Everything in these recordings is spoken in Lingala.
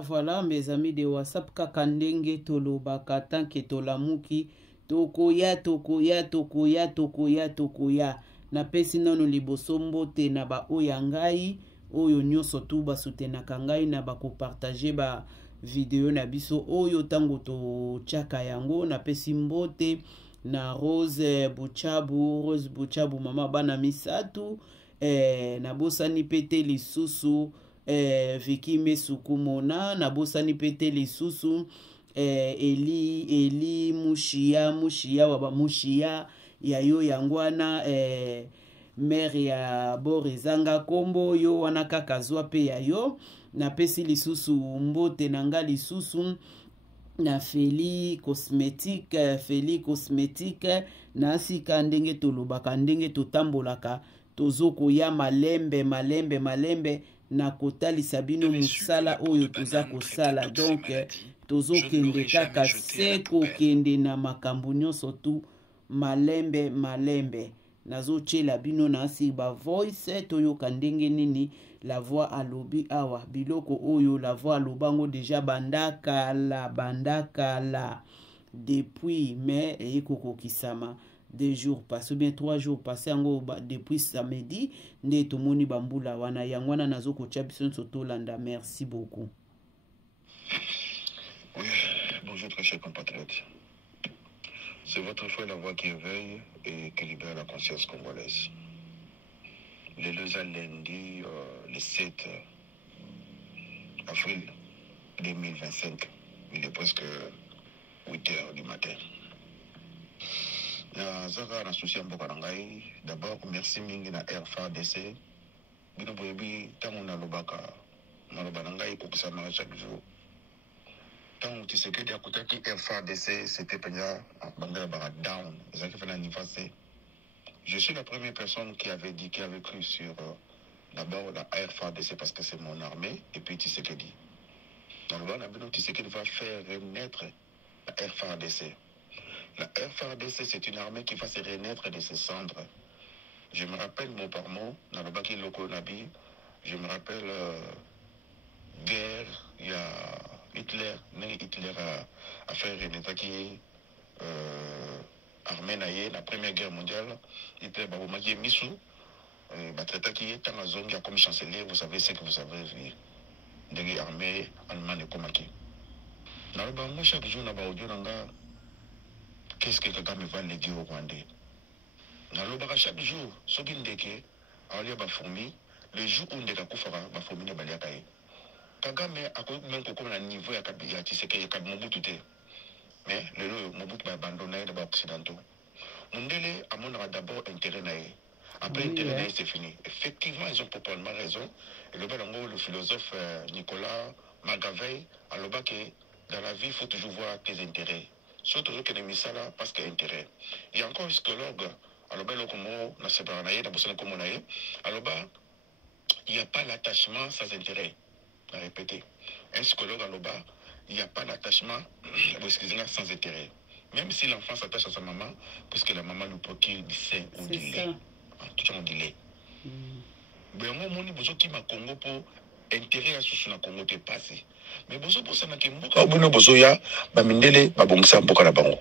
voilà, mes amis de WhatsApp, kakandenge tolobaka tanke tolamuki, tokoya. Na pesi nano liboso mbote na ba oya ngai, oyo nyonso tu basutenaka ngai na bakopartage ba video na biso oyo tango to chaka yango. Na pesi mbote na Rose Buchabu mama bana misatu, na bosani pete lisusu, Viki Mesukumona, na bosani pete lisusu, Eli Mushia waba Mushia yayo yangwana, mère ya Borizanga kombo yo wana kakazwa pe yayo. Na pesi lisusu mbote nanga lisusu na Feli cosmétique na sika ndenge tolobaka ndenge totambolaka tozoko ya malembe na kotalisa bino musala oyo toza kosala. Donc tozokende kaka seko kende na makambo nyonso tu malembe nazochela bino na si ba voice toyoka ndenge nini la voix alobi awa biloko oyo la voix alobango déjà bandakala depuis mais ekoko kisama 2 jours passés, bien 3 jours passés yango depuis samedi nde tomoni bambula wana yangwana nazoko chabiso sotolanda. Merci beaucoup. Oui, bonjour très chers compatriotes. C'est votre foi la voix qui éveille et qui libère la conscience congolaise. Le lundi, le 7 avril 2025, il est presque 8 heures du matin. Zaka na souci mboka nangai. D'abord merci mingi na RFADC. Bino boyebi tango na lobaka nangai kokisama chaque jour. Tant que ce que tu as écouté RFADC, c'était déjà down. Je suis la première personne qui avait cru sur d'abord la RFADC parce que c'est mon armée, et puis Tshisekedi. Donc là, Tshisekedi va faire renaître la RFADC. La RFADC, c'est une armée qui va se renaître de ses cendres. Je me rappelle mot par mot, dans le Baki Loko Nabi, je me rappelle guerre, il y a Hitler a fait renaître qui armée naïe, la première guerre mondiale. Hitler babomaki Missou, batraita qui est en zone qui a comme chancelier, vous savez ce que vous savez vu. De l'armée allemande comme qui. Dans le banc, chaque jour, na audio nanga, qu'est-ce que Kagame va le dire au Rwandais? Dans le banc, chaque jour, ce qui ndeke, alia ba fourmi, le jour où ndeka koufara, ba fourmi ne balia kaye. Kagame a même comme un niveau ya Tshisekedi ya Mobutu te. Mais le Mobutu va abandonner les occidentaux. Mundele a mon d'abord intérêt naïe. Après intérêt naïe c'est fini. Effectivement ils ont probablement raison. Et le philosophe Nicolas Magaveille a le bas que dans la vie il faut toujours voir tes intérêts. Surtout que les misala parce qu'il y a intérêt. Il y a encore un psychologue à le bas le como na séparanaïe na bossana comme naïe. À le bas il n'y a pas l'attachement sans intérêt. À répéter. Un psychologue à l'oba, il n'y a pas d'attachement sans intérêt. Même si l'enfant s'attache à sa maman, puisque la maman lui procure du sein ou du lait. Tout ça, on dit lait. Mais moi, mon besoin qui m'a Congo pour intérêt à ce que Congo t'est passé. Mais besoin pour ça, n'a qu'un bouc. Au besoin, ya, bamindele, babongsa mboka na bango.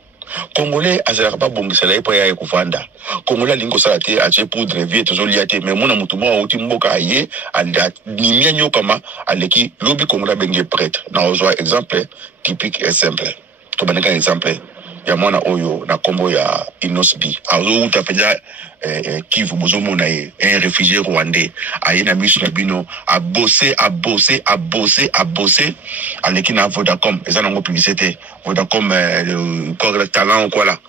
Congolais azalaka ba bongisela epo ya ekuvanda. Congolais lingo salate ache poudre vie tozoliate mais mona mutu mo uti mboka aye anda nimia nyokama aleki lobi Congolais benge prêtre. Na ozwa exemple typique et simple. To baneka exemple ya mwana oyo na kombo ya Inosbi. Azo uta penja Kivu bozo mona un réfugié rwandais aye na misu na bino a bosser aleki na Vodacom ezana ngo publicité Vodacom le talent quoi là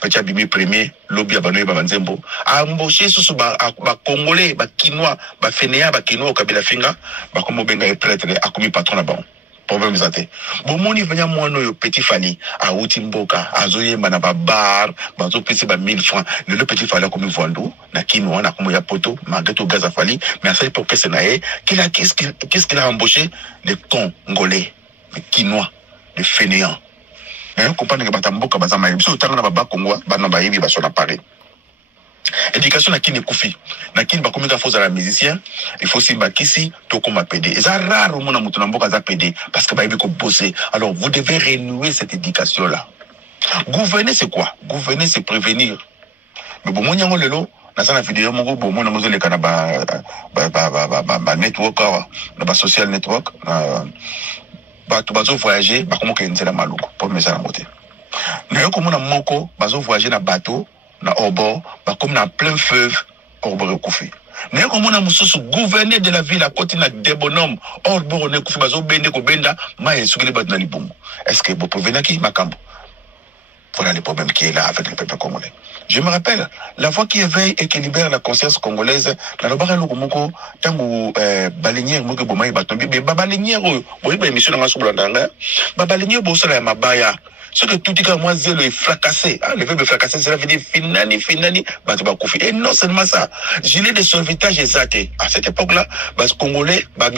petit bimi premier lobby abanoye babanzembo a embauché susu ba congolais ba kinois ba fenea ba kinois kabila finga ba komo benga e prêtre a komi patron na bon problème zate bomoni vanya mwana yo petit fali a uti mboka azoyemba na ba bar bazo pese ba 1000 francs le petit fali a komi vondo na kinois na komo ya poto magato gaza fali mais à ça pour pese na e qu'est-ce qu'il a embauché les congolais les kinois les fainéants. Compagnie que batamboka bazama biso tanga na baba Congo bana ba yebi ba sona Paris. Éducation na kini kufi. Na kini bakomi ka foza la musicien, il faut si bakisi to koma PD. Et ça rare mon amutu na mboka za PD parce que ba ko bosser. Alors vous devez renouer cette éducation là. Gouverner c'est quoi? Gouverner c'est prévenir. Mais bon mon yango lelo na sana vidéo moko bon mon namozo le kana ba network na ba social network ba to bazo voyager ba komo ka nzela maluko pour me ça na moté. Na yo komo na moko bazo voyager na bateau na Obo, comme dans plein feu, Obo Koufi. Mais comme on a mususu gouverner de la ville à côté na débonhomme, Obo on est Koufi bazo bende ko benda, maïe sugile bat na libongo. Est-ce que vous pouvez venir qui makambo? Voilà le problème qui est là avec le peuple congolais. Je me rappelle, la voix qui éveille et qui libère la conscience congolaise, la lobara lokomoko, tango balinière moko bomaï batombi, mais babalinière, oui, bah émission dans la soublanda, babalinière bossala mabaya. Ce que tout est moi zélo est fracassé. Ah, le verbe fracasser, cela veut dire finani, batuba koufi. Et non seulement ça, gilet de sauvetage exact. À cette époque-là, bas congolais, bas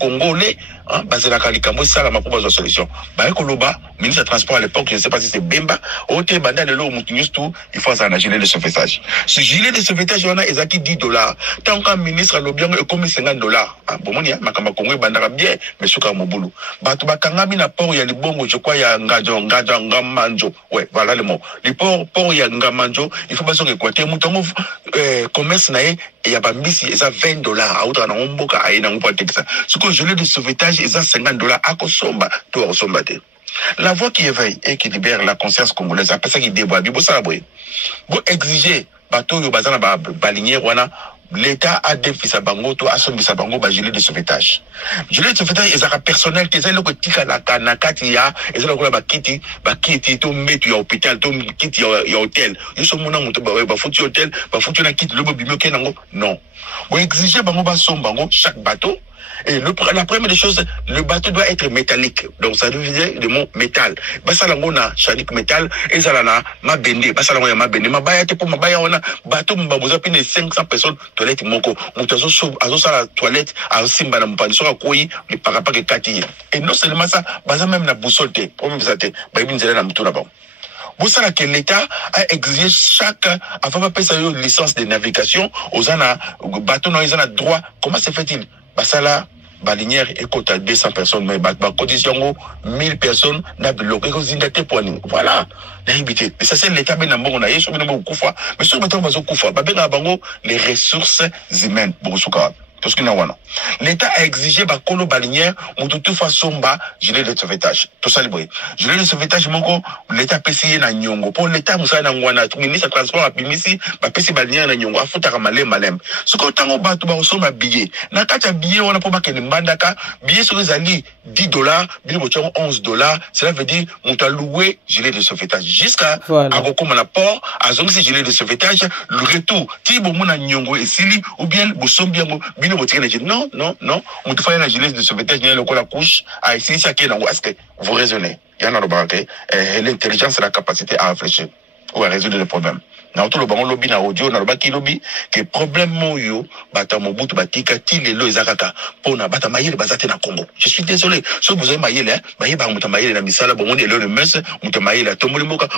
congolais, hein, bas la kalikambo, ça la ma propose solution. Bah ekoloba, ministre de transport à l'époque, je ne sais pas si c'est Bemba, ote banda de l'eau moutinus tout, il faut ça un gilet de sauvetage. Ce gilet de sauvetage, on a exact $10. Tant qu'un ministre a l'obiang et comme $50. Ah, bon, monia, makamba congolais bandara bien, mais souka mobulu. Batuba kangami na port, il y a les bongos, je crois, il y a Ngamanjo. Ouais, voilà le mot. Les ports, il y a Ngamanjo, il faut pas que quoi. Moutongo, commerce, il y a pas mis, il y a $20. À outre, on mboka, à une emploi texte. Ce que je l'ai de sauvetage, il y a $50. À Kosomba, tout à Kosomba. La voix qui éveille et qui libère la conscience congolaise, après ça qui déboîte, il faut ça, vous exiger, bateau, yo bazana, balinière, wana, l'État a défi sa bango, to a sombi sa bango, gilet de sauvetage. Gilet de sauvetage, ils ont personnel, ils ont le tika la kanakati ya, ils ont le kiti, to metu ya hôpital, to kiti ya hôtel. Ils sont mon amour, ba foutu hôtel, ba foutu na kiti, le bobimio kenango. Non. Vous exigez bango, ba som bango, chaque bateau. Et la première des choses, le bateau doit être métallique. Donc ça veut dire le mot métal. Basalango na chanik métal et ça là ma bende, basalango ya ma bende, ma baya te pour ma baya ona bateau mbaboza pine 500 personnes toilette moko. Mutazo azo sala toilette a simba na mpani soka koi le parapa ke kati. Et non seulement ça, basa même na boussole te, pour même ça te, ba ibinzela na mutuna ba. Vous savez que l'État a exigé chaque, avant de passer une licence de navigation, aux ana, bateau non, ils ont droit. Comment se fait-il? Basala, balinière, écoute à 200 personnes, mais condition 1000 personnes, n'a bloqué, voilà. Et ça, c'est l'État, mais n'a pas on a eu, mais sur le temps, on va koufa, les ressources humaines, parce que l'État a exigé colo balinière ou de toute façon gilet de sauvetage. Tout ça, gilet de sauvetage, l'État payé na nyongo. Pour l'État, moussa na ngwana, tout ministre de transport a payé payé balinière na nyongo. A foutu à malem. Ce qu'on t'a ngoba tout barosso ma billet. Na kata billet on a pas que mbandaka billet sur les alliés $10, billet bochon $11. Cela veut dire on t'a loué gilet de sauvetage jusqu'à Agoko Manaport, à zone si gilet de sauvetage, le retour. Ti bo mona nyongo et sili ou bien bosom bien non, on te fait un gilet de sauvetage, il y a la couche, à essayer chacun dans est-ce que vous raisonnez? Il y en a le banquet, l'intelligence et la capacité à réfléchir ou à résoudre les problèmes. Dans tout le banc lobby na audio, na lobby lobby, que problème moyo, bata mobutu batika, tile lo ezakaka, pona bata mayele bazate na Congo. Je suis désolé, si vous avez mayele, baye ba muta mayele na misala, bon on est le messe, muta mayele, tomoli moka.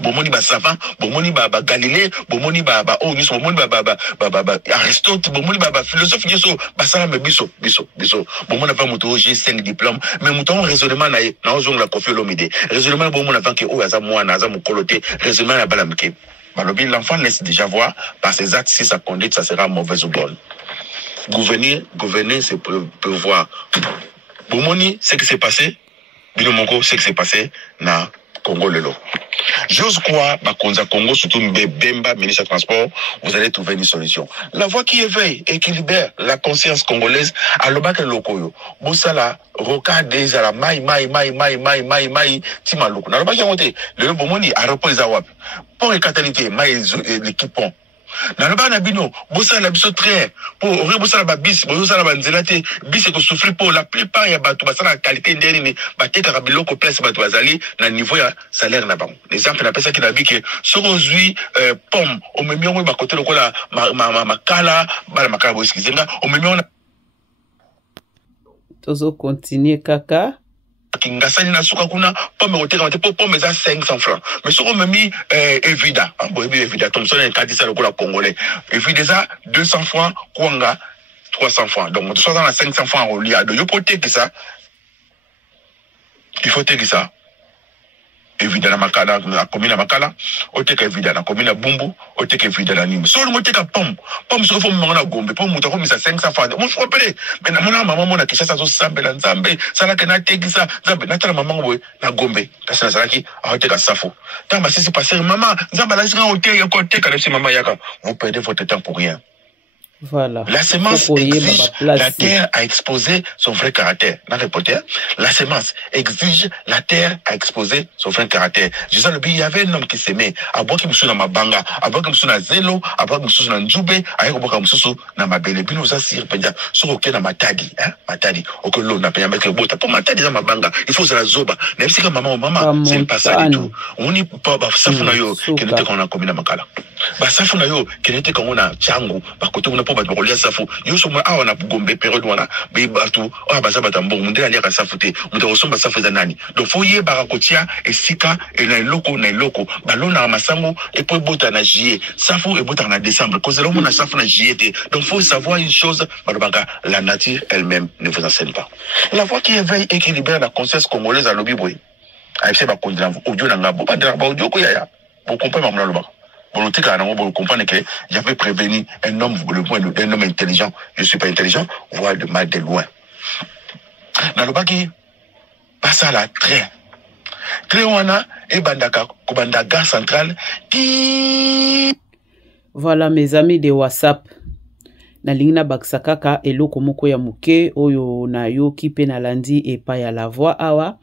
Bomoni ba savant, bomoni ba Galilée, bomoni ba Onus, bomoni ba Aristote, bomoni ba philosophe yeso, ba sala me biso. Bomoni va muto j'ai 5 diplômes, mais muto raisonnement na ozong la Koffi Olomide. Raisonnement bomoni avant que o aza moi na aza mukolote, raisonnement na balamke. Balobi l'enfant laisse déjà voir par ses actes si sa conduite ça sera mauvaise ou bonne. Gouverner c'est pouvoir. Bomoni ce qui s'est passé, Binomoko ce qui s'est passé na Congo Lelo. J'ose croire, Bakonza Congo, surtout Bemba, ministre des Transports, vous allez trouver une solution. La voix qui éveille et qui libère la conscience congolaise, à l'obak lokoyo. Boussala, rocade, à la maï, timaloko. N'a pas monté. Le bomoni, à repos les awap. Pour les catalité, l'équipe pont. Dans le bas nabino, bossa la biso très pour bossa la bis, bossa la banzelate, bis que souffrir pour la plupart ya batu basa la qualité ndeni bateka kabiloko place batu bazali na niveau ya salaire na bango. Exemple na pesa qui na bi que aujourd'hui pomme au même moment ba côté lokola makala bala makala boskizenga au même moment tozo continuer kaka Kingasani na suka kuna pomme oteka mate pomme za 500 francs mais ce qu'on m'a mis Evida bon Evida Thomson et Kadisa le congolais Evida ça 200 francs Kwanga 300 francs donc tu sois dans la 500 francs au lieu de yo poter que ça il faut que ça Evida na makala na commune makala oteka Evida na commune Bumbu oteka Evida na Nîmes solo moteka pomme so faut mona gombe pomme mutako misa 500 francs moi je rappelle mais na mona maman mona kisha ça so sambela nzambe sala ke na tekisa nzambe na tala maman boy na gombe kasi na salaki oteka safo tamba sisi passer maman nzamba la sika oteka ko oteka na maman yaka vous perdez votre temps pour rien. Voilà. La semence exige la terre à exposer son vrai caractère. La semence exige la terre à exposer son vrai caractère. Je sais, il y avait un homme qui s'aimait. À boire qui me na mabanga, à boire qui me na zelo, à boire qui me na nzube, à boire qui me na mabele. Puis nous assir pendia sur aucun na matadi, hein, matadi. Aucun l'eau n'a pas avec le bota. Pour matadi na mabanga, il faut se la zoba. Même si maman, c'est pas ça du tout. On n'y pas ça funayo qui n'était qu'on a commis na makala. Bah ça funayo qui n'était qu'on a changu, par côté on a pas bakolia safu yo so awa na gombe période wana be batu o baza batambo munde ali ka safute muto osomba safu za nani donc foye barakotia esika et na loko balona masango et puis bota na juillet safu et bota na décembre cause là on a safu na juillet donc faut savoir une chose balobaka la nature elle-même ne vous enseigne pas la voix qui éveille et qui libère la conscience congolaise à l'obiboué AFC ba kondila audio na ngabo ba audio ko yaya vous comprenez mamna loba. Vous comprenez que j'avais prévenu un homme intelligent. Je ne suis pas intelligent, voire de mal de loin. Dans le bas qui passe à la très. Très wana et bandaka central qui. Voilà mes amis de WhatsApp. Na lingina baksakaka eloko moko ya muke oyo na yo kipe na landi epa ya la voix awa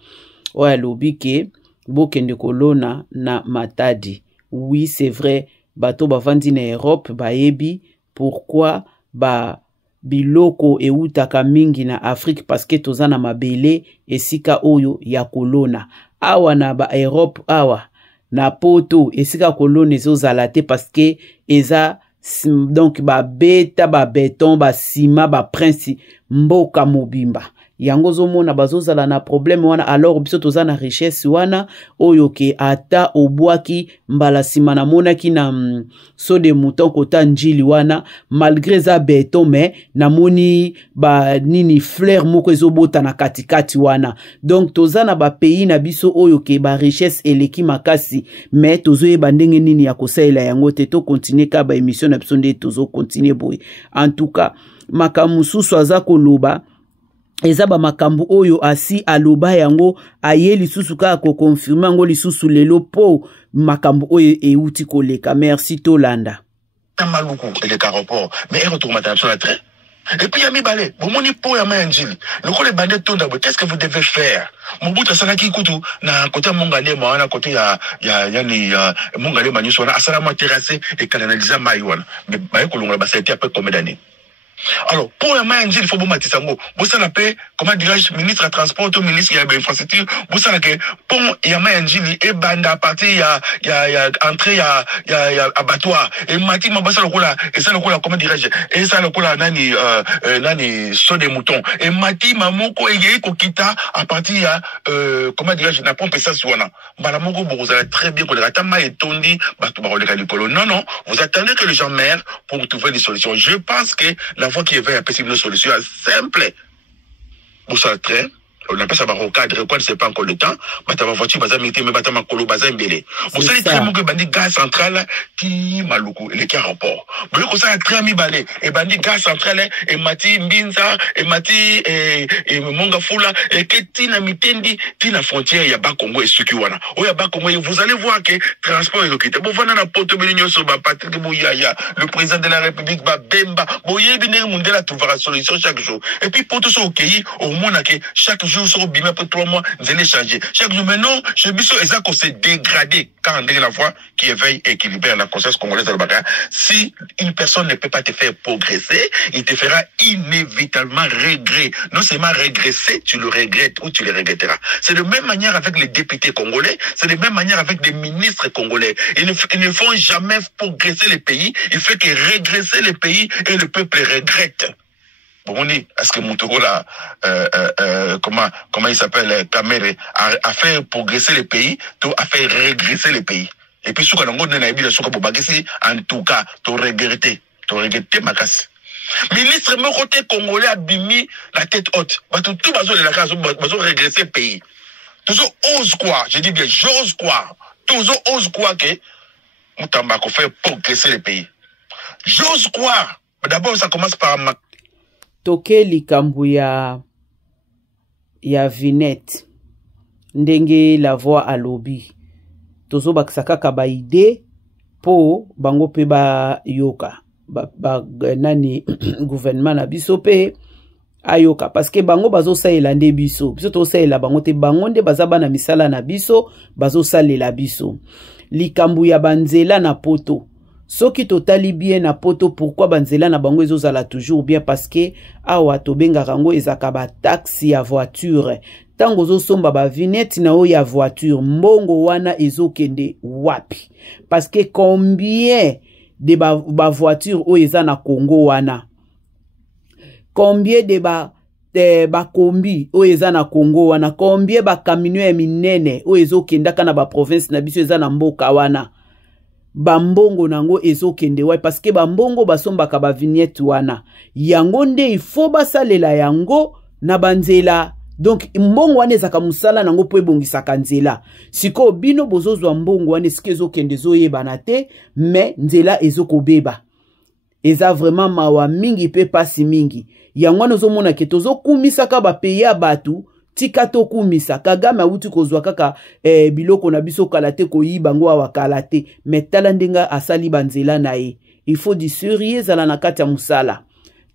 oya lobike bokende kolona na matadi. Oui, c'est vrai, bato bavandi na Europe baebi pourquoi ba biloko eutaka mingi na Afrique parce que toza na mabele esika oyo ya kolona. Awa na ba Europe awa na poto esika kolona ezozala te parce que eza donc ba beta ba béton ba ciment ba prince mboka mobimba. Yango zomona bazozala na problème wana alors biso toza na richesse wana oyo ke ata obwaki mbala sima na monaki na so de mouton kota njili wana malgré za béton mais namoni ba nini fleur moko ezobota na katikati wana donc toza na ba pays na biso oyo ke ba richesse eleki makasi mais tozoyeba ndenge nini ya kosalela yango te to continuer ka ba émission na biso nde tozo continuer boy en tout cas makamususu aza koloba eza ba makambu oyo asi aloba yango aye lisusu ka ko confirmer ngo lisusu lelo po makambu oyo euti koleka. Merci Tolanda. Maluku et les aéroports mais elle retourne maintenant sur la train et puis yami balé bon moni po ya manjili le ko les bandits tonda qu'est-ce que vous devez faire Mobutu asala ki kutu na côté mongale ma na côté ya mongale manyo na asala ma terrasser et canaliser mai wana mais ba ko longa ba ça a été après combien d'années. Alors, pour la main, il faut que vous vous savez, comment dirais-je, ministre de transport, ministre de l'infrastructure, vous savez que pour la main, et banda parti, il y a entrée, il y a abattoir, et mati, ma bossa le cola, et ça le cola, comment dirais-je, et ça le cola, nani, saut des moutons, et mati, ma moko, et yé, kokita, à partir, il y a, comment dirais-je, n'a pas ça sur wana. Balamoko, vous allez très bien, que le ratama est tondi, non, non, vous attendez que les gens meurent pour trouver des solutions. Je pense que la voie qui éveille une solution simple. Pour ça, très. On appelle ça recadre, quoi, c'est pas encore le temps. Batama voiture, baza militaire, mais batama kolo, baza mbele. Vous savez très bien que bandi gaz central, qui maluku, les qui rapport. Vous voyez que ça a très mis balé. Et bandi gaz central, et mati mbinza, et mati, et monga fula, et que tina mitendi, tina frontière, y a bas Congo et Sukiwana. Oh, y a bas Congo, vous allez voir que transport est occupé. Bon, voilà, na poto béligno soba, Patrick Bouyaya, le président de la République, Bemba, Boye, bine, mundela, trouvera solution chaque jour. Et puis, pour tout ça, au pays, au monde, chaque jour, sur bimé après 3 mois, vous allez changer. Chaque jour, maintenant, je me suis dit qu'on s'est dégradé quand on est la voix qui éveille et qui libère la conscience congolaise dans le bagage. Si une personne ne peut pas te faire progresser, il te fera inévitablement regret. Non seulement régresser, tu le regrettes ou tu le regretteras. C'est de même manière avec les députés congolais, c'est de même manière avec les ministres congolais. Ils ne font jamais progresser les pays, il fait que régresser les pays et le peuple regrette. Bon, est-ce que Moutoura, comment il s'appelle, Kamere, a fait progresser le pays, a fait régresser le pays. Et puis, en tout cas, tu regretté ma casse. Ministre, mon côté congolais a bimi la tête haute. Tout bazo de la case, bazo régresser le pays. Toujours ose quoi, je dis bien, j'ose quoi. Toujours ose quoi que Moutamba qu'on fait progresser le pays. J'ose quoi. D'abord, ça commence par ma. Toke likambu ya Vinette. Ndenge la voix à lobby. Tozo bakisaka kaba ide po bango pe ba yoka. Nani gouvernement na biso pe ayoka parce que bango bazo salela nde biso to salela bango te bango nde bazaba na misala na biso bazo salela biso likambu ya banzela na poto soki totali bien na poto pourquoi banzela na bango ezozala toujours bien parce que awa tobenga rango ezaka ba taxi ya voiture tango zo somba ba vignette na o ya voiture mbongo wana ezokende wapi parce que combien de ba voiture o eza na Congo wana combien de ba kombi o eza na Congo wana combien ba camion ya minene o ezokenda kana ba province na biso eza na mboka wana bambongo nango ezokende wa parce que bambongo basombaka ba vignette wana yango nde il faut basalela yango na banzela. Donc mbongo wane zaka musala nango po ebongisaka nzela siko bino bozozwa mbongo wane sike ezokende zoyebana te mais nzela ezokobeba eza vraiment mawa mingi pe pasi mingi yango wana ozomona ke tozokumisaka bapeyi ya batu tika tokumisa Kagame awuti kozwa kaka biloko na biso kala te koyiba ngo awa kala te mais tala ndenga asali banzela na ye il faut dissurie ezala na kati ya musala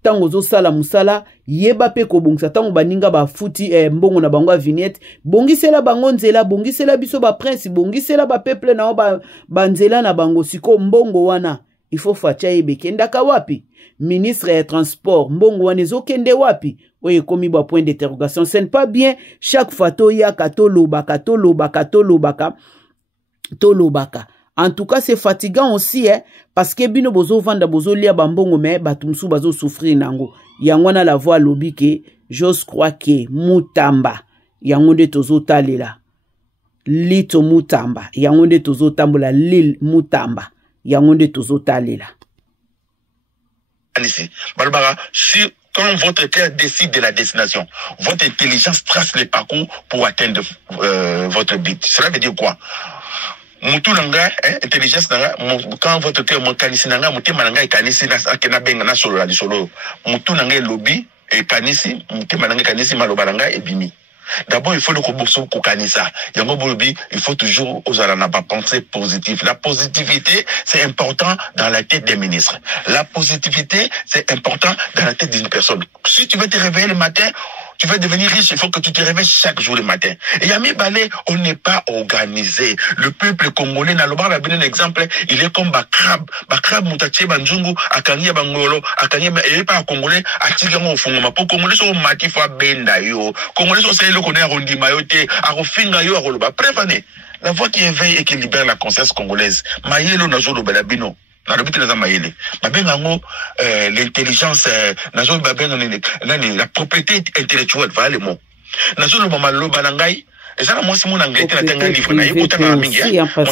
tango zo sala musala yeba pe ko bongisa tango baninga ba futi mbongo na bango vignette bongisela bango nzela bongisela biso ba prince bongisela ba peuple na ba nzela na bango siko mbongo wana il faut facha yebeke ndaka wapi ministre ya transport mbongo wana ezokende wapi oye komi ba point d'interrogation ce n'est pas bien chaque fois to ya katolobaka en tout cas c'est fatigant aussi parce que bino bozo vanda bozo lia bambongo mais batumsu bazo souffrir nango yango na la voix lobby que j'ose croire que Mutamba yango nde tozo talela lito Mutamba yango nde tozo tambola lil Mutamba yango nde tozo talela ici Barbara si quand votre cœur décide de la destination votre intelligence trace le parcours pour atteindre votre but. Cela veut dire quoi? Mutu nanga intelligence nanga quand votre cœur mon kanisi nanga mutema nanga kanisi na akena benga na solo la solo mutu nanga lobby et kanisi mutema nanga kanisi maloba nanga ebimi. D'abord il faut le koboso ko kanisa yango bolobi il faut toujours osala na ba pensée positive. La positivité c'est important dans la tête des ministres. La positivité c'est important dans la tête d'une personne. Si tu veux te réveiller le matin tu veux devenir riche, il faut que tu te réveilles chaque jour le matin. Et Yami Balé, on n'est pas organisé. Le peuple congolais, n'a pas un exemple, il est comme Bakrab. Bakrab, Moutaché, Banjungu, Akanya Bangolo, Akanya, et pas Congolais, Atigan au fond, pour Congolais sont Matifwa Bendayo. Congolais sont ceux qui ont Rondi Mayote, Arofingayo, Aroloba. Prévenez. La voix qui éveille et qui libère la conscience congolaise. Mayelo Nazolo Belabino. L'intelligence, la propriété intellectuelle, voilà le mot. Et ça, moi, c'est mon anglais, c'est un livre. Moi,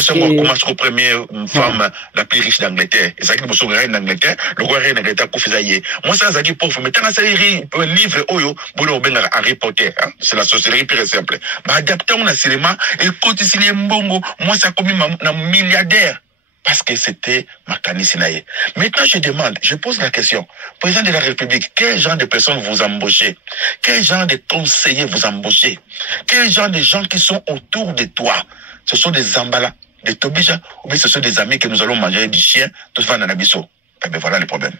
c'est mon première femme la plus riche d'Angleterre. Et ça, qui me sauve d'Angleterre, le roi d'Angleterre, Koufouzaïe. Moi, ça, c'est pauvre. Mais tant que un livre, Oyo, Bono Ben Harry Potter, c'est la sorcellerie pure et simple. Bah, adapté, on a cinéma, et quand il est mbongo, moi, ça a commis un milliardaire. Parce que c'était Makani Sinaye. Maintenant, je demande, je pose la question. Président de la République, quel genre de personnes vous embauchez? Quel genre de conseillers vous embauchez? Quel genre de gens qui sont autour de toi? Ce sont des Zambala, des Tobija, ou bien ce sont des amis que nous allons manger du chien, tout ça dans l'Abisso. Eh bien, voilà le problème.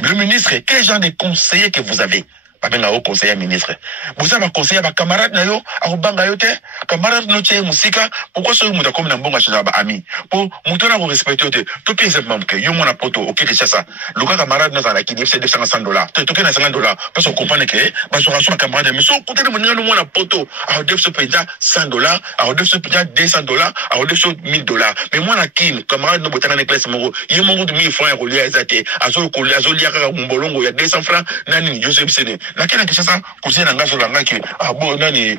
Le ministre, quel genre de conseillers que vous avez? babenga au conseiller ministre boza ba conseiller ba camarade na yo akobanga yo te camarade no tie musika pourquoi so muta comme na mbonga chez ba ami pour mutona ko respecter te to pe exemple que yo mona poto OK de ça le camarade na za ki c'est $200 to ke na $50 parce qu'on comprend que ba so raso camarade mais so côté de mona poto a def so payer $100 a def so payer $200 a def so $1000 mais moi na kin camarade no botana na classe moko yo mongo de 1000 francs ko lia ezate azo lia ka mbolongo ya 200 francs nani Joseph Sene na kena que ça cousin na ngaso la ngaki bon nani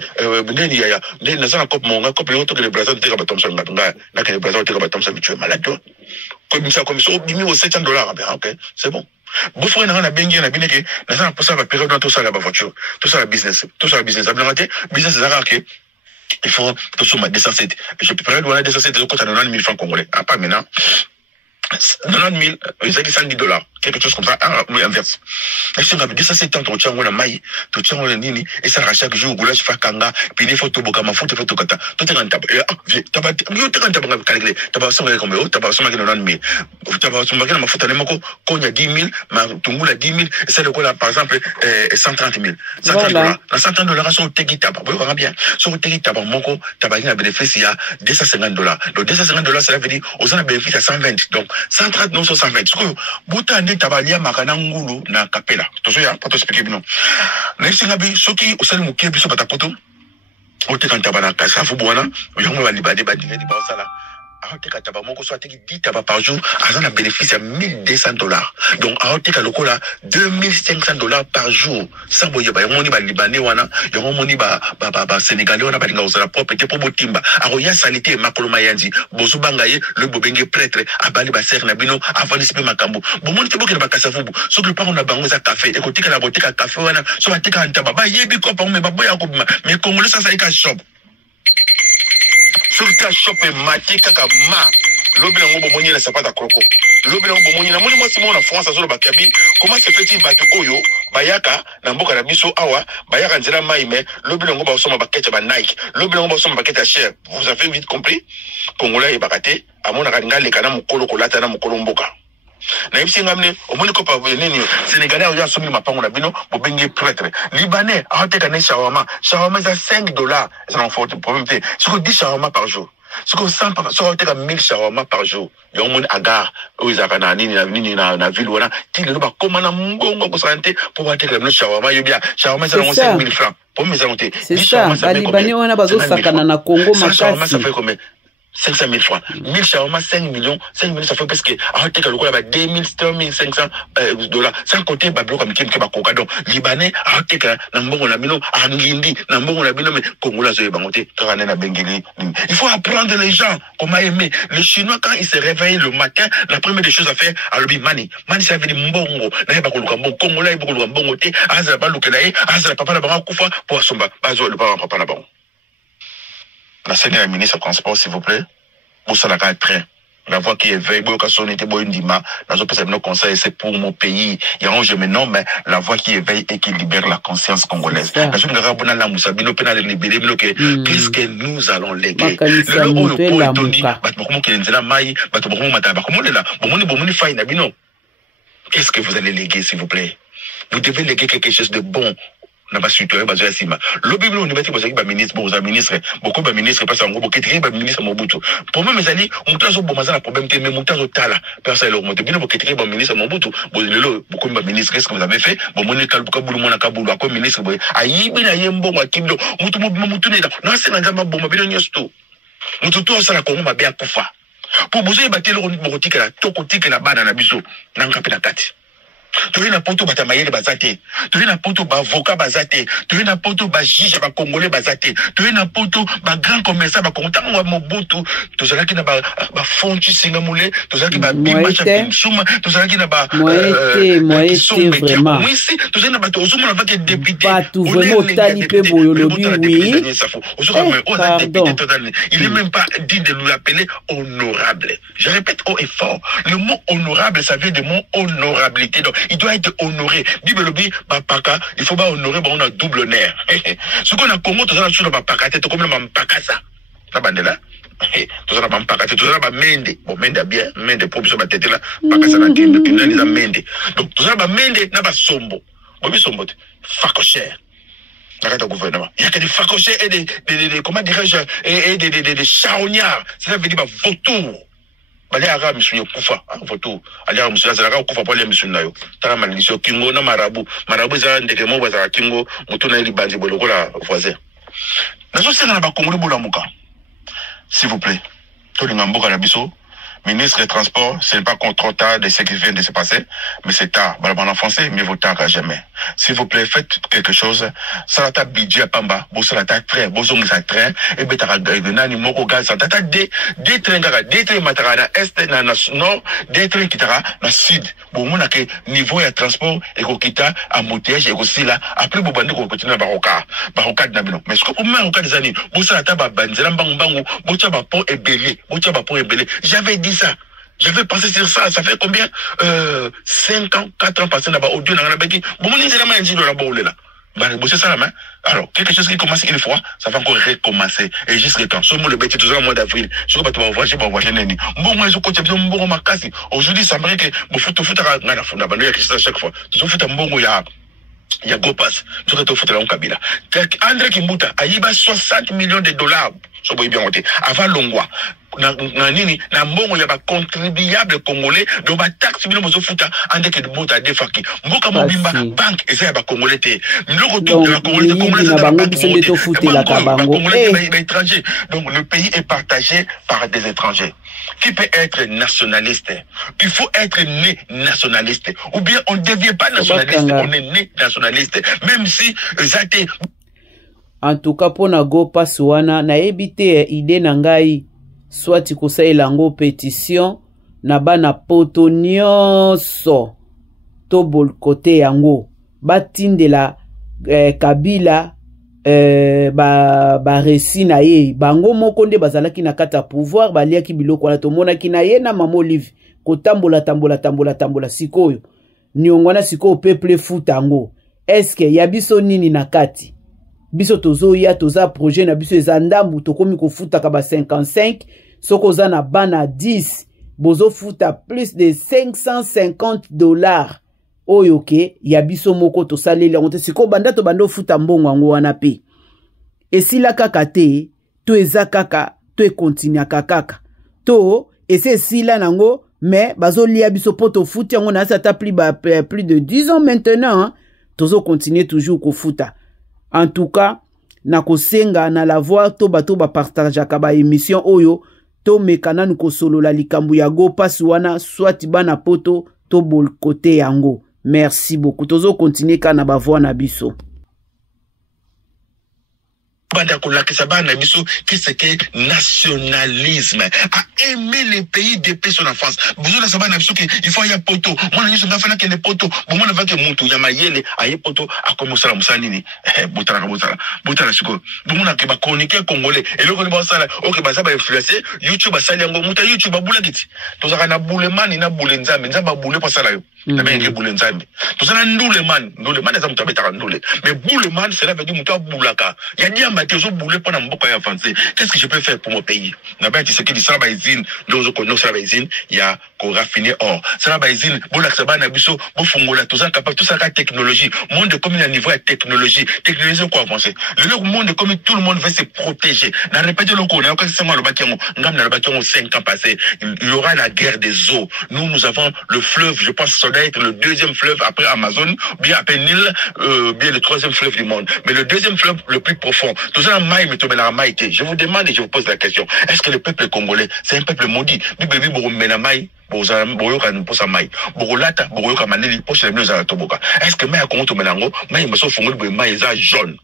ndeni ya ndeni na sana cop monga cop yo to que le Brazil te ka ba Thompson nga na que le Brazil te ka ba Thompson tu es malade comme ça bimi au $700 OK c'est bon vous frère na bengi na bineke na sana pour ça ba période tout ça la voiture tout ça business ablanté business ça que il faut tout ça 207 je peux période 207 de côté 90 000 francs congolais pas maintenant 90 000 ils ont $110 quelque chose comme ça oui inverse et si on a 207 ans tu tiens on a maille tu tiens on a nini et ça chaque jour goulage fa kanga puis des photos boka ma photo kata tout est rentable taba yo te rentable calculer taba so comme yo taba so ma 90 000 taba so ma na photo ne moko konya 10 000 ma tungula 10 000 et ça le quoi par exemple 130 000 $130 na $130 so teki taba vous voyez bien so teki taba moko taba ina bénéfice il y a $250 donc $250 ça veut dire aux en bénéfice à 120 donc 130 non 120 ce que buta ndi tabalia makana ngulu na kapela tozo ya pas to expliquer bino na singa bi soki osali mukebi so batapoto otekanta bana kasa fu bwana yango balibade badile di basala ahoteka taba moko so ateki 10 taba par jour azana bénéfice à $1,200 donc ahoteka lokola $2,500 par jour ça boye ba yomoni ba libanais wana yomoni ba sénégalais wana balinga osala propriété pour botimba aroya salité makolo mayanzi bozo bangaye le bobenge prêtre abali ba ser na bino avani sipe makambo bomoni te bokena ba kasafubu so que pas on a bango za café et kotika la boteka café wana so bateka ntaba ba yebi ko pa me ba boya ko mais congolais ça ika shop sur ta shop mati kaka ma lobi na ngobo moni na sapata kroko lobi na ngobo moni na moni mwasi mona France azolo bakabi comment se fait-il bato oyo bayaka na mboka na biso awa bayaka nzela mai mais lobi na ngobo basoma bakete ba Nike lobi na ngobo basoma bakete cher vous avez vite compris congolais et bakate amona kalinga leka na mukolo kolata na mukolo mboka na yebisi ngamne omoni ko pa nini sénégalais oya somi mapango na bino bobenge prêtre libanais ahoteka ne shawarma za $5 ça n'en faut problème te ce que 10 shawarma par jour ce que 100 par so ahoteka 1000 shawarma par jour yo omoni agar oizaka na nini na ville wana ti le ba komana mbongo ko santé pour bateka no shawarma yo bien shawarma ça n'en 5000 francs pour mes anoté 10 shawarma ça libanais wana bazo sakana na Congo makasi ça fait combien 500 000 francs. 1000 shawarma, 5 millions, ça fait presque, arrêtez que le coup là, 2500 $. Sans compter, bablo comme qui ba coca. Donc, Libanais, arrêtez que, n'ambon la bino, angindi, n'ambon la bino, mais Congola zoé bangote, karane na bengeli. Il faut apprendre les gens, comment aimer. Les Chinois, quand ils se réveillent le matin, la première des choses à faire, alors, mani, ça veut dire mbongo, n'a pas koluka mbongo, Congolais, beaucoup de mbongo, azala ba lukelaye, azala papa la banga kufa, pour asomba, bazo le papa la banga. La Seigneur ministre transport, s'il vous plaît. Pour ça, la train. La voix qui éveille, nos conseils, c'est pour mon pays. Il y a un jeu, mais non, mais la voix qui éveille et qui libère la conscience congolaise. Qu'est-ce que nous allons léguer? Qu'est-ce que vous allez léguer, s'il vous plaît? Vous devez léguer quelque chose de bon. Na ba citoyen ba sima le bible on mettre bozaki ba ministre beaucoup ba ministre parce en gros boketri ba ministre Mobutu problème ezali mutazo bomazana problème te mais mutazo tala personne le remonter bino boketri ba ministre Mobutu bolelo beaucoup ba ministre qu'est-ce que vous avez fait bon moni kabulu mona kabulu ako ministre boy ayibi na yembongo akiblo mutu ne na sena ngamba bomba bino nyosto mutu to sala ko ma be akufa pour bozo batelo bokotika la tokotika la bana na biso na ngape na kati. Tu na poto ba tamayele bazate, tu na poto ba avocat bazate, tu na poto ba juge ba congolais bazate, tu na poto ba grand commerçant ba kontango wa Mobutu, tu zala ki na ba fonti singamule, tu zala ki ba bimacha binsuma, tu zala ki na ba moite vraiment. Oui si, tu zala ba to zomo na va que député. Pas tout vraiment talipe boyolobi oui. Il est même pas dit de nous l'appeler honorable. Je répète haut et fort, le mot honorable ça vient du mot honorabilité. Donc il doit être honoré. Bible bapaka, il faut pas honorer, on a double nerf. Ce qu'on a Congo, tout ça, sur la bapaka, c'est comme la mpakasa. La bandela. Tout ça, la mpakasa, tout ça, la mende. Bon, mende bien, mende, pour ça, la tête là, pakasa, la kinde, les mende. Donc tout ça, la mende, n'a pas sombo. Bobi Sombote, facochère. Dans le gouvernement. Il y a que des facochères et des comment dirais-je, et des charognards. Ça veut dire vautour. Allez à Rame, monsieur Koufa, vautour. Allez à monsieur Lazara, Koufa, pas les monsieur Nayo. Tara Malédiction, Kingo, na Marabout. Marabout, ça a un décrément, Bazara Kingo, Moutona et Libandi, Boloko, la voisin. Dans ce sens, on va Congolais Boulamouka. S'il vous plaît. Tout le monde a biso. Ministre des Transports, ce n'est pas trop tard de ce qui vient de se passer, mais c'est tard. En français, mieux vaut tard qu'à jamais. S'il vous plaît, faites quelque chose. Ça va budget à Pamba, vous ça va train, vous avez un train, et bien, nani moko gaz, ça va des trains, des trains matara na est, na nord, des trains qui tara na sud. Bon, mon que niveau de transport, et qu'on quitte à embouteillage, et aussi là, après, vous bandez qu'on continue à baroka de Nabino. Mais ce que vous mettez en cas des années, vous ça va banzela bangu, vous ça va pont et belé, j'avais dit ça. J'avais pensé sur ça. Ça fait combien 5 ans, 4 ans passés là-bas. Au Dieu, dans la béquille. Bon, on dit là. C'est ça, là. Alors, quelque chose qui commence une fois, ça va encore recommencer. Et jusqu'à quand? Sur le bêtise, toujours au mois d'avril. Je ne sais pas, je vais voir, Neni. Bon, moi, je coach, bon, ma casse. Aujourd'hui, ça me dit que, bon, faut à la fondation, il y a quelque chose à chaque fois. Tu fais un bon, il y a Gopas. Tu fais un bon, Kabila. André Kimbuta, il y a 60 millions de dollars. So bien avant Longwa na mbongo ya ba contribuable congolais do ba taxe bino mozo futa ande ke bota defaki mboka mobimba banque eza ya ba congolais te ndoko to la congolais na bango biso to futela ka bango étranger. Donc le pays est partagé par des étrangers. Qui peut être nationaliste? Il faut être né nationaliste, ou bien on ne devient pas nationaliste, on est né nationaliste, même si zate. En tout cas, pour Nago Paswana, na ebite idée nangai, soit kosa elango pétition, na bana poto nyonso, to bol kote yango, batinde la Kabila, ba resi na ye, bango mokonde bazalaki na kata pouvoir, baliaki biloko na tomona ki na ye na mamo live, kotambola, sikoyo, niongwana sikoyo peuple futango, eske yabiso nini na kati? Biso tozo ya toza projet na biso ezandambu tokomi ko futa ka ba 55 soko za na bana 10 bozo futa plus de $550 oyoke ya biso moko to salela ngote siko banda to bando futa mbongo wango wana pe esila kaka te to eza kaka to e continue kaka to ese sila nango mais bazo lia biso poto futa yango na sa ta plus de 10 ans maintenant hein? Tozo continuer toujours ko futa. En tout cas, na kosenga na la voix to bato ba partage akaba émission oyo to mekana nuko solo la likambu ya go paswana soit bana poto to bol côté yango. Merci beaucoup. Tozo continuer kana ba voix na biso. Qu'est-ce que nationalisme? À aimer les pays depuis son enfance. Il faut y avoir poto. Moi, je suis un qui est poto. Bon, moi, je vais que Yamayele, aïe poto, à comme ça, Moussanini, Boutara, Suko. Bon, on a que chroniqueur congolais. Et le Congo, ça, ok, bah, ça va influencer. YouTube, ça, Mouta, YouTube, Boulagiti. Tout ça, na bouleman, na boulenzam, na boule pas ça là. Na bien, boulenzam. Tout ça, ndouleman, ça m'a tabé tarandoule. Mais bouleman, cela veut dire Mouta boulaka. Il y a dit qu'est-ce que je peux faire pour mon pays? Il y a qu'on raffiner or. Ça va usine, tout ça technologie. Monde comme il y a un niveau de technologie. Technologie quoi avancer? Le monde comme tout le monde veut se protéger. N'a répété le coup, il y a 5 ans passés. Il y aura la guerre des eaux. Nous avons le fleuve, je pense que ça doit être le 2e fleuve après Amazon, bien après Nil, bien le 3e fleuve du monde. Mais le 2e fleuve le plus profond. Tout ça, je vous demande et je vous pose la question. Est-ce que le peuple congolais, c'est un peuple maudit? Est-ce que Maya Congo Tomelango, Maya Maso Fongo, Maya jaune?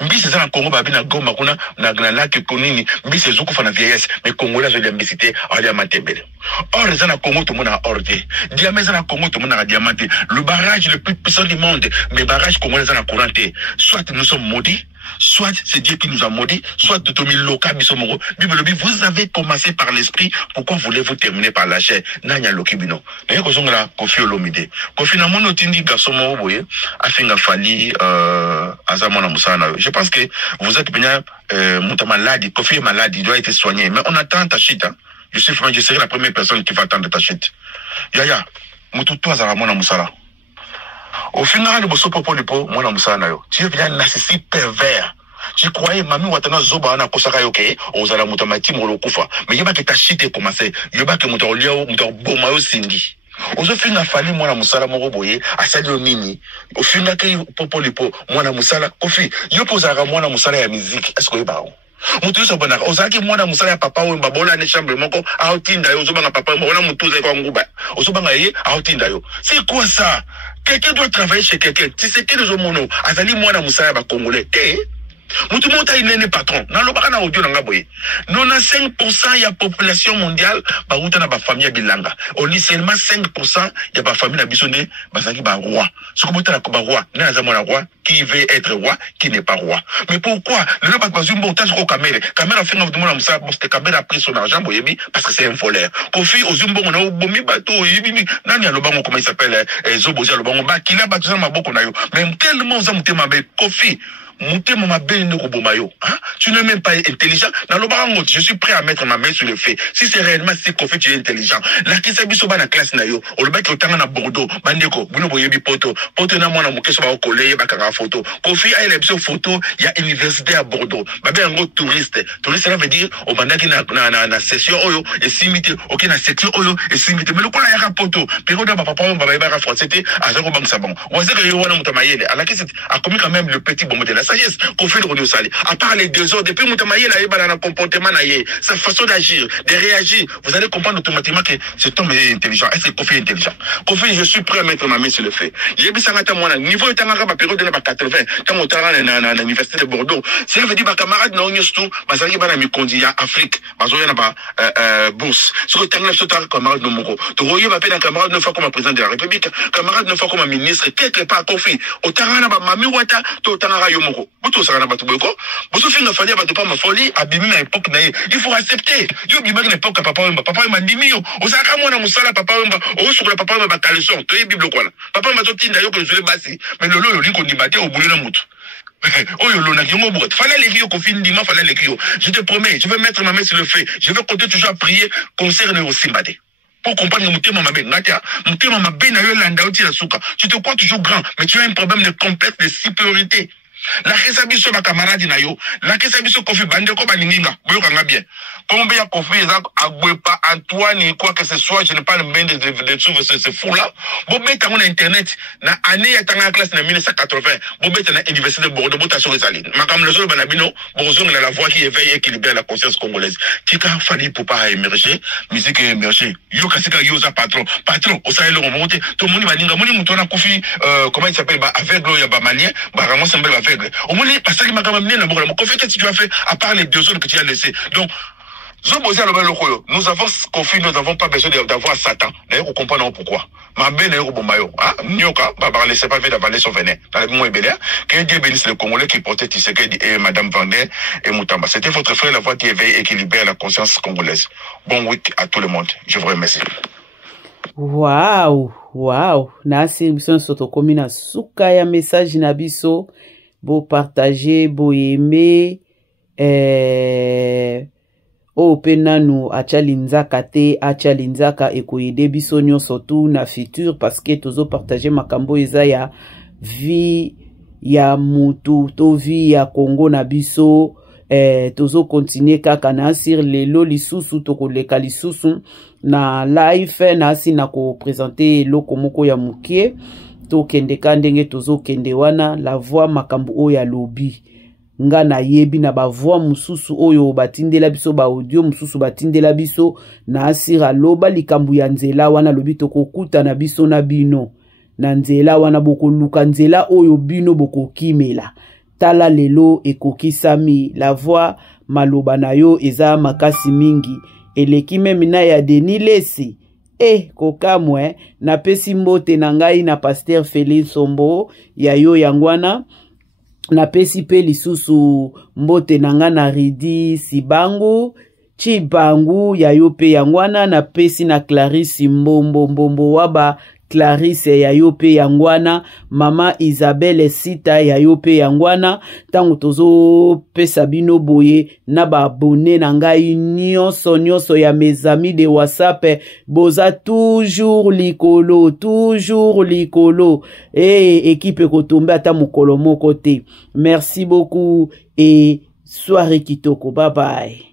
Mbisi za Congo babina goma kuna na laki konini mbisi zuku fana vieillesse mais Congolais je l'ambicité ali amatembele. Or za na Congo to mona ordi. Diamé za na Congo to mona diamanté. Le barrage le plus puissant du monde, mais barrage congolais za na couranté. Soit nous sommes maudits, soit c'est Dieu qui nous a maudits, soit Totomi Loka Bisomoro. Vous avez commencé par l'esprit, pourquoi voulez-vous terminer par la chair? Nanya Lokibino. D'ailleurs, quand on a Kofi Olomide. Kofi Namono Tindi Gasomo, vous voyez, Afinga Fali, Azamona Moussana. Je pense que vous êtes bien, malade, Kofi est malade, il doit être soigné. Mais on attend ta chute, hein. Je serai la première personne qui va attendre ta chute. Yaya, Moutoutou Azaramona Moussala. Au final, le popo lipo, moi, na yo. Tu es bien narcissique pervers. Tu croyais, mami, watana zoba, na kosaka yoke, ozala mutamati molo kufa. Mais yeba ke ta shite commencé. Yeba ke muta oliao, muta boma yo sindi. Ozo finga fali mwana musala moko boye, asali yo nini. O finga ke popo lipo, mwana musala, kofi. Yo pozaka mwana musala ya musique. Est-ce que yeba o? Mutu so bonaka ozaki mwana musala ya papa wemba bola ne chambre moko autinda yo zobanga papa wemba ona mutu ze kwa nguba ozobanga ye autinda yo. C'est quoi ça? Quelqu'un doit travailler chez quelqu'un. Tu sais que les hommes azali mwana musala ya ba congolais. Mutu monta inene patron. Na lobaka na audio nga boye. 95% ya population mondiale ba uta na ba famille bilanga. On dit seulement 5% ya ba famille na bisone bazaki ba roi. Ce que mota na ba roi, na azamona roi qui veut être roi, qui n'est pas roi. Mais pourquoi? Le pas bazumbo otage ko caméra. Caméra fait ngavuma na musa parce que caméra a pris son argent boyebi parce que c'est un voleur. Kofi ozumbo na obomi bato yebi nani alobango comment il s'appelle Zobozi alobango ba kila bato za maboko na yo. Même tellement za mutema be Kofi tu n'es même pas intelligent. Je suis prêt à mettre ma main sur le fait. Si c'est réellement si Kofi tu es intelligent. La kisa biso ba na classe na yo. O le ba ki otanga na Bordeaux, bandeko, buno boyebi poto. Poto na mwana muke so ba collé ba kanga photo. Kofi a une photo, il y a université à Bordeaux. Ba be ngo touriste. Touriste ça veut dire au bandaki na session oyo et simité. OK na section oyo et simité. Mais le kola ya ka poto. Période ba papa ba ba ba français c'était à zéro bank sabon. On sait que yo wana mutamayele. À la kisa a commis quand même le petit bon modèle. Sagesse qu'on fait le sali. À part les 2 heures, depuis Moutamaye, la comportement, sa façon d'agir, de réagir, vous allez comprendre automatiquement que cet homme est intelligent. Est-ce que Kofi est intelligent? Kofi, je suis prêt à mettre ma main sur le fait. J'ai vu ça, moi, niveau de la période de la 80, quand on est à l'université de Bordeaux, ça veut dire que camarade, non, tout, parce qu'il y a Mikondi, Afrique, parce qu'il y a bourse. Ce que tu as camarade de Moko. Tu vois, il y a un camarade 9 fois comme président de la République, camarade 9 fois comme ministre, quelque part, Kofi. Au Tarana, Mami Wata, Totara Yomoko. Il faut accepter. Yo bimaki l'époque papa wemba ndimi yo. Osaka mwana musala papa wemba, osukula papa wemba caleçon. To bible quoi. Papa wemba zotinda yo ko zule basi. Mais lolo yo liko ndimate obule na mutu. Oyo lona ki ngo bout. Fallait les ko findima, fallait les yo. Je te promets, je vais mettre ma main sur le feu. Je vais compter toujours à prier concernant au Simbade. Pour comprendre que Mutema Mabe, Mutema Mabe na yo landa uti la suka. Tu te crois toujours grand, mais tu as un problème de complexe de supériorité. La kesabiso ma camarade na yo, la kesabiso Kofi bande ko baninga, boyoka nga bien. Combien ya Kofi ezak agwepa Antoine quoi que ce soit, je n'ai pas le moyen de trouver ce fou là. Bobé tango na internet na année ya tanga classe na 1980, bobé na université de Bordeaux bota sur les makam le solo banabino, bonjour la voix qui éveille et qui libère la conscience congolaise. Tika fali pour pas émerger, musique émerger. Yo kasika yoza patron, au Sahel remonter, tout le monde baninga, moni mutona Kofi comment il s'appelle ba aveugle ya ba malien, ba vraiment semble aveugle. Au moins parce que ma camarade na bola, Kofi qu'est-ce que tu as fait à part les 2 zones que tu as laissé. Donc nous avons Kofi, nous n'avons pas besoin d'avoir Satan. D'ailleurs, on comprend pourquoi. Ma belle est au Bombayo. Ah, Nyoka, Baba, laissez pas faire d'avaler son venin. Dans le moment Bélia, que Dieu bénisse le Congolais qui portait Tshisekedi et Madame Vander et Moutamba. C'était votre frère, la voix qui éveille et qui libère la conscience congolaise. Bon week à tout le monde. Je vous remercie. Wow. Nasi biso soto komi na suka ya message na biso. Bo partager, bo aimer. O penanu achalinzaka te achalinzaka ekoyede biso nyonso tu na futur parce que tozo partager makambo eza ya vie ya mutu to vie ya Congo na biso tozo continuer kaka na sur lelo lisusu tokoleka lisusu na live na si na ko présenter loko moko ya mukie to kende ka ndenge tozo kende wana la voix makambo o ya lobi nga na yebi na ba voix mususu oyo batindela biso ba audio mususu batindela biso na asira loba likambu ya nzela wana lobi tokokuta na biso na bino na nzela wana bokoluka nzela oyo bino bokokimela tala lelo ekokisami la voix maloba na yo eza makasi mingi eleki meme na ya Denilesi kokamwe na pesi mbote na ngai na Pasteur Félix Sombo ya yo yangwana na pesi pe lisusu mbote nanga na Ridi Sibangu Chibangu ya yo pe yangwana na pesi na Clarisse Mbombo waba Clarisse ya yo pe yangwana, mama Isabelle Sita ya yo pe yangwana, tango tozo pesa bino boye na ba abonné na ngai nyonso ya mes amis de WhatsApp, boza toujours likolo, équipe kotombe ata mokolo moko te. Merci beaucoup et soirée kitoko, bye bye.